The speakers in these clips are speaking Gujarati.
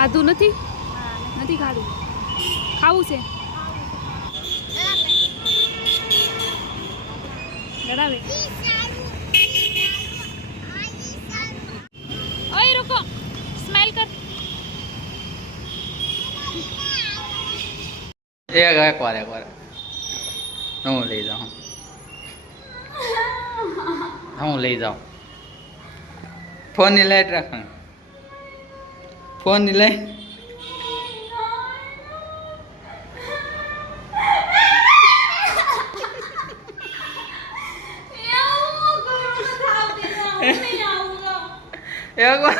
ખાધું નથી? નથી ખાધું? ખાવું છે? ઓય, રૂકો. સ્માઈલ કર. એક એક વાર એક વાર. હું લઈ જાઉં. હું લઈ જાઉં. ફોનની લાઈટ રાખ એક વાર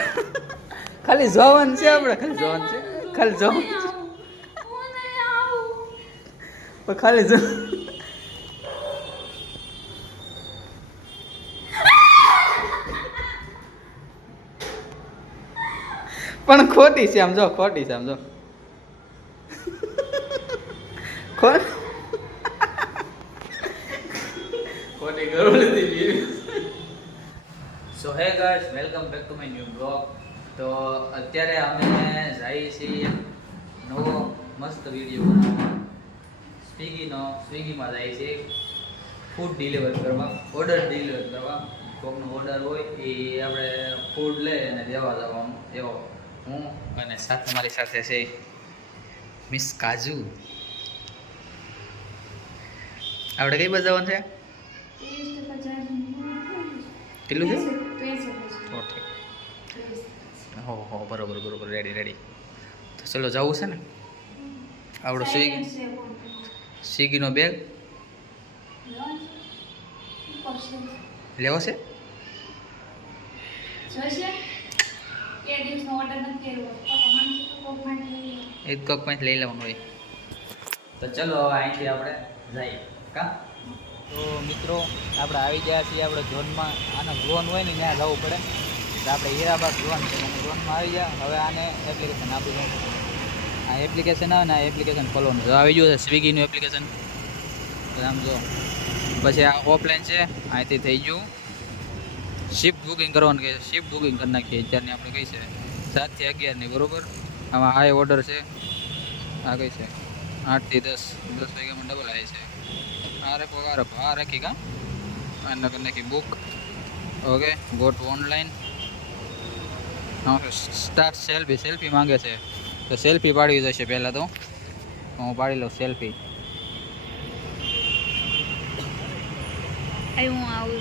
ખાલી જોવાનું છે આપણે ખાલી જોવાનું છે ખાલી જોવાનું છે. ખાલી જો ખોટી છે આમ જો ખોટી છે આમ જો. ખોટ? ગરોળી so hey guys welcome back to my new vlog તો અત્યારે અમે જઈએ છીએ નવો મસ્ત વીડિયો બનાવવા. સ્વિગીનો સ્વિગીમાં જાય છે ફૂડ ડિલિવર કરવા ઓર્ડર ડિલિવર કરવા. કોકનો ઓર્ડર હોય એ આપણે ફૂડ લઈ અને દેવા જવાનું એવો. હું અને સાથે મારી સાથે છે મિસ કાજુ. આપણે કઈ બાજુ જવાનું છે? કેટલું છે? ઓકે. હો હો બરોબર બરોબર રેડી રેડી તો ચલો જવું છે ને? આપણો સ્વિગી સ્વિગીનો બેગ લેવો છે? એક કપમાંથી લઈ લેવાનું હોય. તો ચલો હવે અહીંથી આપણે જઈએ. કા? તો મિત્રો આપણે આવી ગયા છીએ આપણે ઝોનમાં. આનો ઝોન હોય ને ત્યાં જવું પડે. તો આપણે હીરાબાગ ઝોન છે. અને ઝોનમાં આવી ગયા. હવે આને એપ્લિકેશન આપી દઉં. આ એપ્લિકેશન આવે ને આ એપ્લિકેશન ખોલવાનું જો આવી ગયું છે સ્વિગીનું એપ્લિકેશન તો આમ જો. પછી આ ઓફલાઈન છે. અહીંથી થઈ ગયું. શિફ્ટ બુકિંગ કરવાનું કે શિફ્ટ બુકિંગ કરી નાખીએ. અત્યારની આપણે કઈ છે? સાતથી અગિયારની બરોબર? આમાં હાઈ ઓર્ડર છે. આ કઈ છે? આઠથી દસ. દસ વાગ્યામાં ડબલ હાઈ છે. આ રેપો આ રાખો આ રાખી કા અને કરી નાખી book okay got online start selfie selfie માંગે છે. તો સેલ્ફી પાડવી જશે પહેલાં તો. હું પાડી લઉં સેલ્ફી હું આવું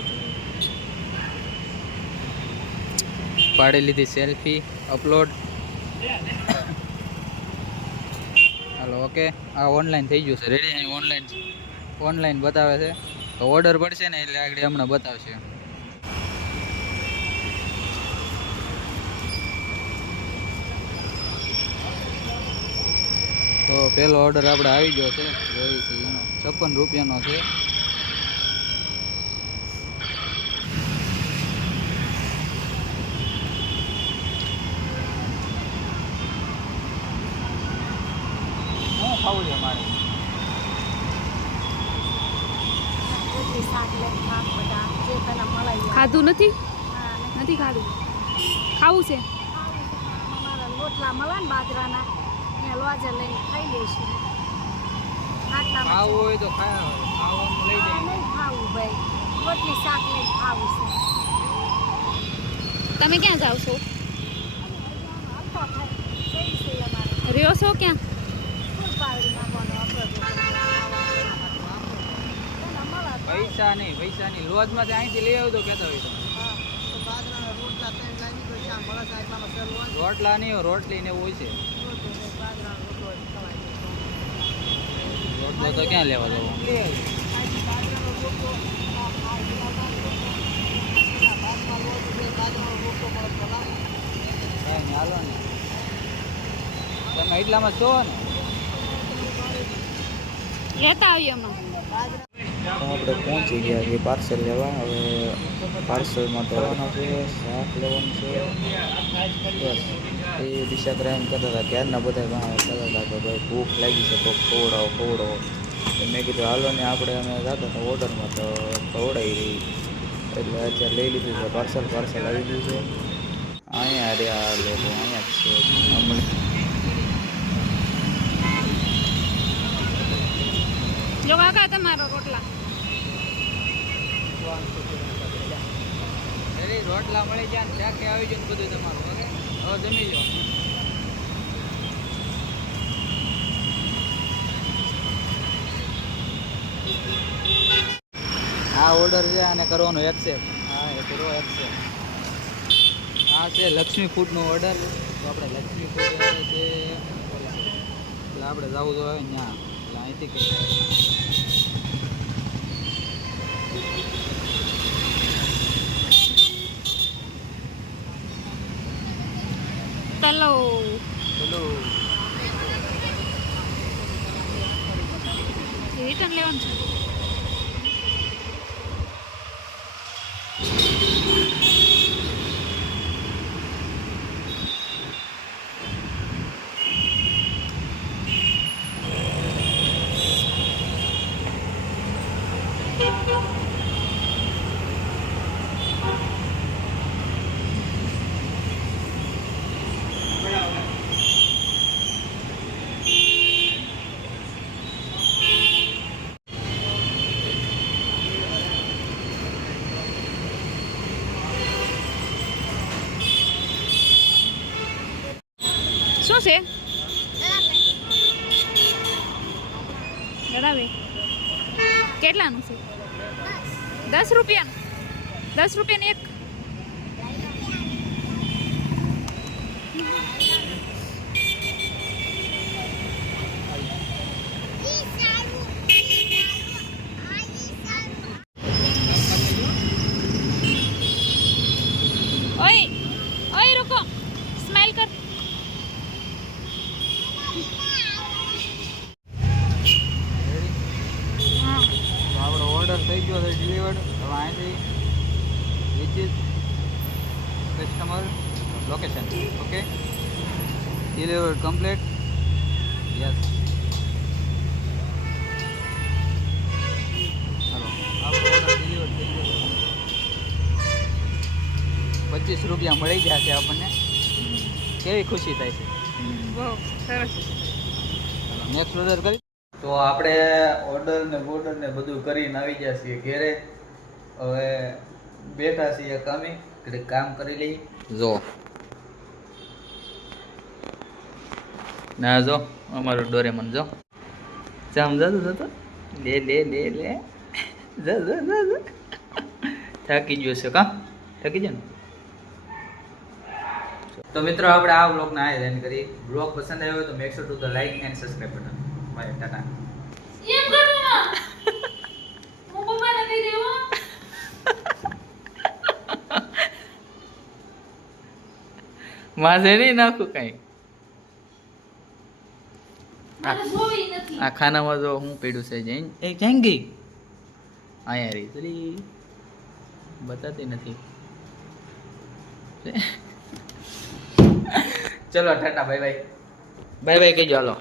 પાડી લીધી સેલ્ફી અપલોડ. હાલો ઓકે. આ ઓનલાઈન થઈ ગયું છે. રેડી અહીં ઓનલાઈન ઓનલાઈન બતાવે છે. તો ઓર્ડર પડશે ને એટલે આગળ હમણાં બતાવશે. તો પહેલો ઓર્ડર આપણે આવી ગયો છે. છે એનો. છપ્પન રૂપિયાનો છે શું ખાવું છે મારે ખાધું નથી? નથી ખાધું. ખાવું છે? રોટલા મળે ને બાજરાના એ લોજે લઈને ખાઈ લઈશું ખાવું હોય તો ખાવાનું લઈ જાય. ખાવું ભાઈ. રોટલી શાક લઈને ખાવું છે. તમે ક્યાં જાવ છો? રહ્યો છો ક્યાં ફૂલ પાવડી નાખવાનો આપણો મળે પૈસા નહીં પૈસા નહીં લોજમાંથી અહીંથી લઈ આવજો કહેતા હોય તો. રોટલા નહીં રોટલી ને એવું હોય છે. રોટલો તો ક્યાં લેવા જવો? હાલો ને. તમે એટલામાં છો ને. લેતા આવીએ અમે તો આપણે પહોંચી ગયા છીએ પાર્સલ લેવા. હવે પાર્સલમાં ધોવાનો છે, શાક લેવાનું છે. બસ, એ દિશા ક્રાઇમ કરતા હતા. ક્યારના બધા ગામ કરતા હતા કે ભાઈ ભૂખ લાગી શકો તો ખવડાવો ખવડાવો. મેં કીધું, હાલો ને આપણે અમે જતા હતા ઓર્ડરમાં તો ખવડાવી રહી એટલે અત્યારે લઈ લીધું છે પાર્સલ પાર્સલ આવી ગયું છે. અહીંયા રહ્યા લોકો, અહીંયા છે. અમુક જો કાકા, તમારો રોટલા. રોટલા મળી ગયા ને શાકે આવી ને બધું તમારું, ઓકે? હવે જમી લો આ ઓર્ડર છે અને કરવાનો એક્સેપ્ટ હા, એ કરો એક્સેપ્ટ આ છે લક્ષ્મી ફૂડનો ઓર્ડર તો આપણે લક્ષ્મી ફૂડ છે. એટલે આપણે જવું હવે ત્યાં. અહીંથી કરી తెల్లవు చేయటం లేవు શું છે? ગળાવે. કેટલાનું છે? દસ. રૂપિયાનું દસ રૂપિયાની એક ઓય ઓય રૂકો સ્માઈલ કર હા તો આપણો ઓર્ડર થઈ ગયો છે ડિલિવર્ડ હવે અહીંથી which is customer location okay delivered complete yes deliver પચીસ રૂપિયા મળી ગયા છે આપણને. કેવી ખુશી થાય છે. નેક્સ્ટ ઓર્ડર કરી. તો આપણે ઓર્ડર ને બોર્ડર ને બધું કરીને આવી ગયા છીએ ઘેરે. હવે બેઠા છીએ કામે. એટલે કામ કરી લઈ જો. ના જો. અમારું ડોરેમન જો. જામ જતો જતો લે લે લે લે. જા જા જા જા. થાકી ગયો છે કા? થાકી જાય ને? તો મિત્રો આપણે આ બ્લોગને આ એન્ડ કરી બ્લોગ પસંદ આવ્યો તો make sure to the like and subscribe button bye tata એમ કરું હું પપ્પાને કહી દેવો માથે નહીં નાખું કઈ આ ખાનામાં જો હું પીડું છે જૈન? એ ક્યાં અહીંયા રહી તરી બતાતી નથી. ચલો tata bye bye bye bye કહેજો હાલો.